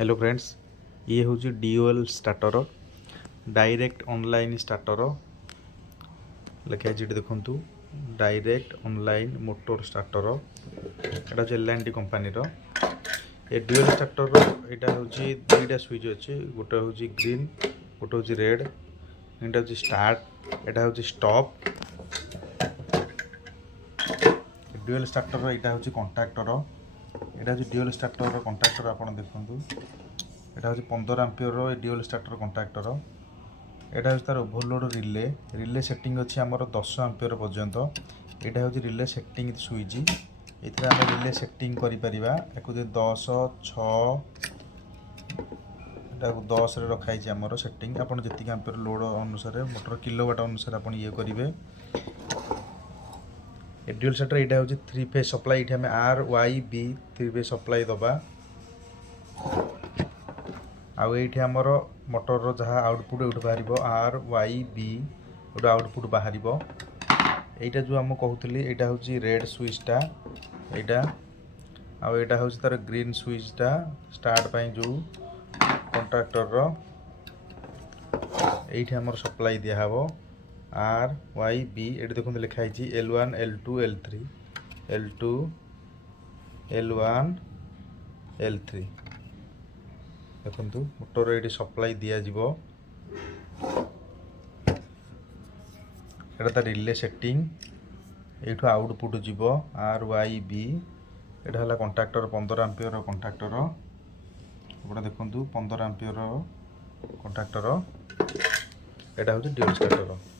Hello friends, ये हूँ dual starter direct online starter लिखाई देखु डायरेक्ट ऑनलाइन मोटर स्टार्टर एटा हूँ एल&टी कंपनी ये ड्यूअल स्टार्टर यहाँ हूँ दुईटा स्विच अच्छे गोटे हूँ ग्रीन गोटे हूँ रेड एटा हूँ स्टार्ट एटा हूँ स्टॉप ड्यूअल स्टार्टर यहाँ हूँ कंटाक्टर यहाँ हूँ ड्यूअल स्टार्टर कंटाक्टर आप देखु यहाँ हूँ 15 एम्पियर ड्यूअल स्टार्टर कंटाक्टर यहाँ हूँ तार ओभरलोड रिले रिले सेटिंग अच्छी आमर 10 एम्पियर पर्यंत यहाँ हूँ रिले सेटिंग स्विच ये आम रिले सेटिंग कर 10 6 10 रखाई आमर सेटिंग आपड़ जी एम्पियर लोड अनुसार मोटर किलोवाट अनुसार आप ये करेंगे ड्यूअल स्टार्टर यहाँ हूँ 3 फेज सप्लाई ये R Y B 3 phase supply दबा आउ ये आमर मोटर जहाँ आउटपुट ये बाहर आर वाई बी गोटे आउटपुट बाहर यहाँ जो आम कहूली यहाँ हूँ रेड स्विचटा यहाँ आउटा हूँ तार ग्रीन स्विचटा स्टार्ट पाई जो कंट्राक्टर ये आमर सप्लाई दिहब आर वाई बी ये देखते लिखाई L1 L2 L3 L2 L1 L3 देखु मोटर ये supply दिज्व Etah relay setting you output जीव आर वाई बी एटा है कंट्राक्टर 15 एम्पियर कंट्राक्टर आप देखु 15 एम्पियर कंट्राक्टर एटा हूँ ड्यूअल स्टार्टर।